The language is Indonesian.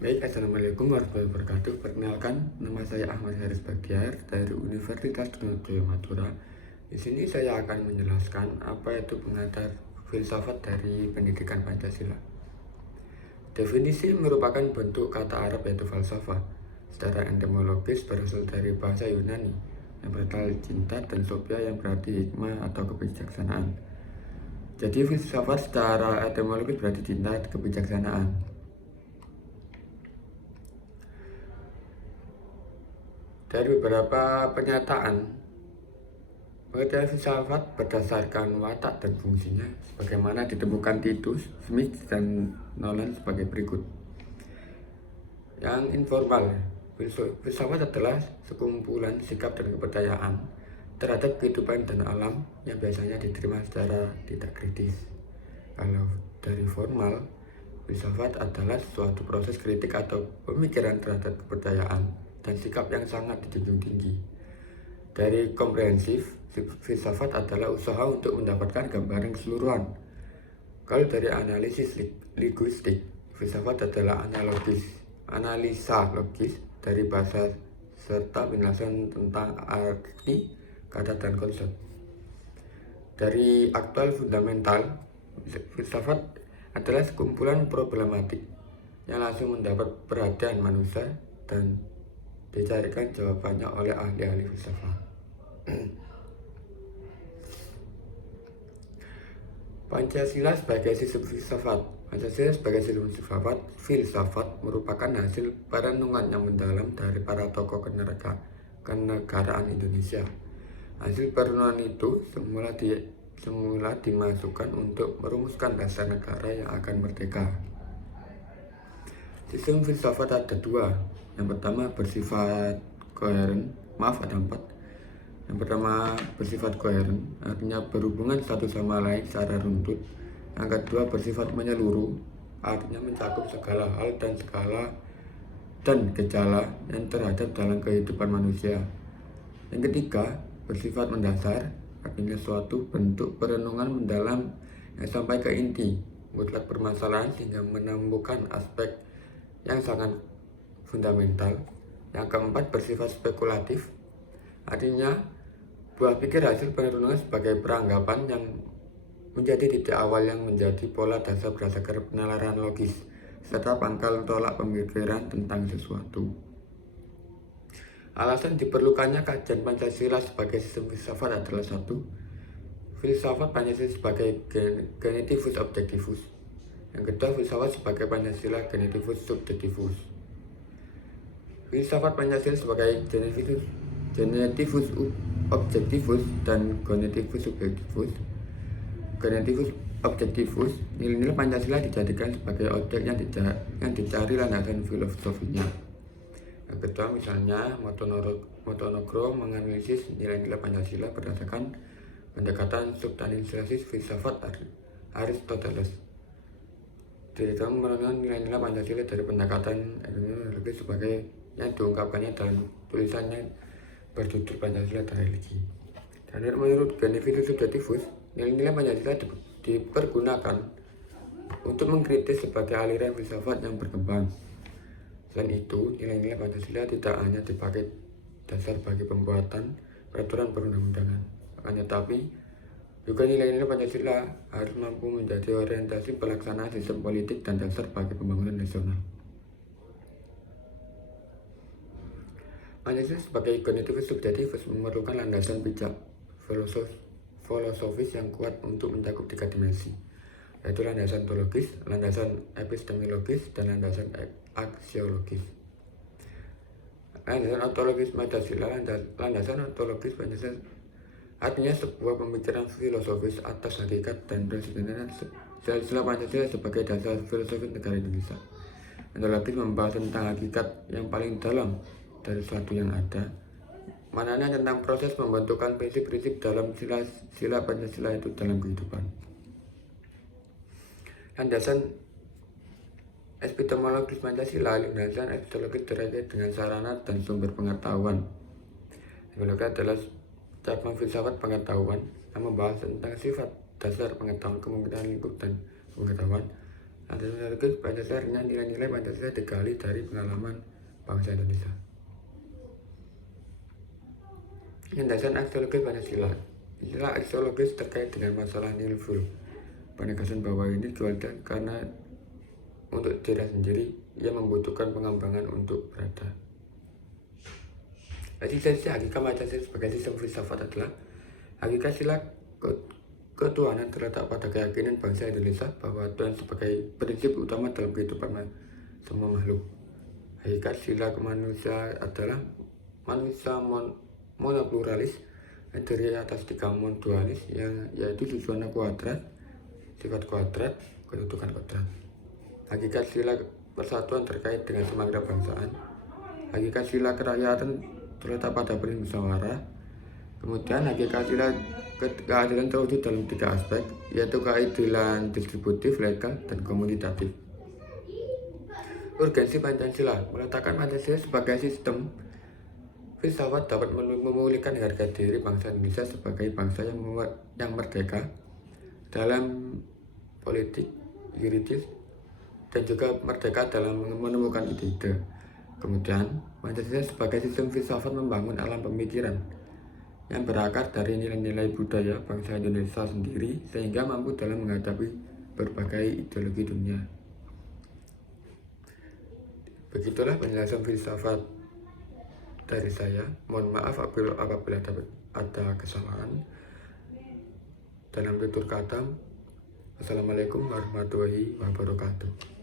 Baik, Assalamualaikum warahmatullahi wabarakatuh. Perkenalkan, nama saya Ahmad Haris Bagtiar dari Universitas Trunojoyo Madura. Di sini saya akan menjelaskan apa itu pengantar filsafat dari pendidikan Pancasila. Definisi merupakan bentuk kata Arab yaitu falsafah. Secara etimologis berasal dari bahasa Yunani yang berarti cinta dan sophia yang berarti hikmah atau kebijaksanaan. Jadi filsafat secara etimologis berarti cinta kebijaksanaan. Dari beberapa pernyataan, pengertian filsafat berdasarkan watak dan fungsinya sebagaimana ditemukan Titus, Smith, dan Nolan sebagai berikut. Yang informal, filsafat adalah sekumpulan sikap dan kepercayaan terhadap kehidupan dan alam yang biasanya diterima secara tidak kritis. Kalau dari formal, filsafat adalah suatu proses kritik atau pemikiran terhadap kepercayaan dan sikap yang sangat dijunjung tinggi. Dari komprehensif, filsafat adalah usaha untuk mendapatkan gambaran keseluruhan. Kalau dari analisis linguistik, filsafat adalah analisa logis dari bahasa serta penjelasan tentang arti, kata, dan konsep. Dari aktual fundamental, filsafat adalah sekumpulan problematik yang langsung mendapat perhatian manusia dan dicarikan jawabannya oleh ahli-ahli filsafat. Pancasila sebagai sistem filsafat. Pancasila sebagai sistem filsafat merupakan hasil perenungan yang mendalam dari para tokoh kenegaraan Indonesia. Hasil perenungan itu semula dimasukkan untuk merumuskan dasar negara yang akan merdeka. Sistem filsafat ada dua. Yang pertama bersifat koheren, ada empat. Yang pertama bersifat koheren, artinya berhubungan satu sama lain secara runtut. Yang kedua bersifat menyeluruh, artinya mencakup segala hal dan gejala yang terhadap dalam kehidupan manusia. Yang ketiga bersifat mendasar, artinya suatu bentuk perenungan mendalam yang sampai ke inti mutlak permasalahan sehingga menemukan aspek yang sangat fundamental. Yang keempat bersifat spekulatif, artinya buah pikir hasil perenungan sebagai peranggapan yang menjadi titik awal yang menjadi pola dasar berdasarkan penalaran logis serta pangkal tolak pemikiran tentang sesuatu. Alasan diperlukannya kajian Pancasila sebagai sistem filsafat adalah satu, filsafat Pancasila sebagai genitivus objektivus. Yang kedua, filsafat sebagai Pancasila genitivus subjektivus. Filsafat Pancasila sebagai genitivus objektivus dan genitivus subjektivus. Genitivus objektivus, nilai-nilai Pancasila dijadikan sebagai objek yang dicari landasan filosofinya. Yang kedua, misalnya Montenegro menganalisis nilai-nilai Pancasila berdasarkan pendekatan substansialis filsafat Aristoteles. Dia menemukan nilai-nilai Pancasila dari pendekatan epistemologi sebagai yang diungkapkannya dalam tulisannya berjudul Pancasila dan Religi. Dan menurut genitivus subjektivus, nilai-nilai Pancasila dipergunakan untuk mengkritis sebagai aliran filsafat yang berkembang. Selain itu, nilai-nilai Pancasila tidak hanya dipakai dasar bagi pembuatan peraturan perundang-undangan, akan tetapi juga nilai-nilai Pancasila harus mampu menjadi orientasi pelaksanaan sistem politik dan dasar bagi pembangunan nasional. Pancasila sebagai genitivus subjektivus memerlukan landasan bijak filosofis yang kuat untuk mencakup tiga dimensi, yaitu landasan ontologis, landasan epistemologis, dan landasan aksiologis. Landasan ontologis Pancasila, landasan ontologis Pancasila artinya sebuah pemikiran filosofis atas hakikat dan presidenan silsilah Pancasila sebagai dasar filosofi negara Indonesia. Ontologis membahas tentang hakikat yang paling dalam dari sesuatu yang ada, mananya tentang proses pembentukan prinsip-prinsip dalam sila Pancasila itu dalam kehidupan. Landasan epistemologis Pancasila, landasan epistemologis terkait dengan sarana dan sumber pengetahuan. Epistemologi adalah cabang filsafat pengetahuan yang membahas tentang sifat dasar pengetahuan, kemungkinan lingkup dan pengetahuan. Landasan aksiologis Pancasila nilai-nilai Pancasila digali dari pengalaman bangsa Indonesia. Landasan aksiologis Pancasila. Istilah aksiologis terkait dengan masalah nilful. Penegasan bahwa ini diwajibkan karena untuk diri sendiri ia membutuhkan pengembangan untuk berada. Eksistensi hakikat Pancasila sebagai sistem filsafat adalah hakikat sila ketuhanan terletak pada keyakinan bangsa Indonesia bahwa Tuhan sebagai prinsip utama dalam kehidupan semua makhluk. Hakikat sila manusia adalah manusia monopluralis yang terdiri atas 3 modualis yaitu susunan kuadrat, sifat kuadrat, kedudukan kuadrat. Hakikat sila persatuan terkait dengan semangat kebangsaan. Hakikat sila kerakyatan terletak pada prinsip musyawarah. Kemudian hakikat sila keadilan terwujud dalam 3 aspek, yaitu keadilan distributif, legal, dan komunitatif. Urgensi Pancasila meletakkan Pancasila sebagai sistem filsafat dapat memulihkan harga diri bangsa Indonesia sebagai bangsa yang merdeka dalam politik, yuridis, dan juga merdeka dalam menemukan ide-ide. Kemudian, Pancasila sebagai sistem filsafat membangun alam pemikiran yang berakar dari nilai-nilai budaya bangsa Indonesia sendiri sehingga mampu dalam menghadapi berbagai ideologi dunia. Begitulah penjelasan filsafat dari saya. Mohon maaf apabila ada kesalahan. Dalam tutur kata, Assalamualaikum warahmatullahi wabarakatuh.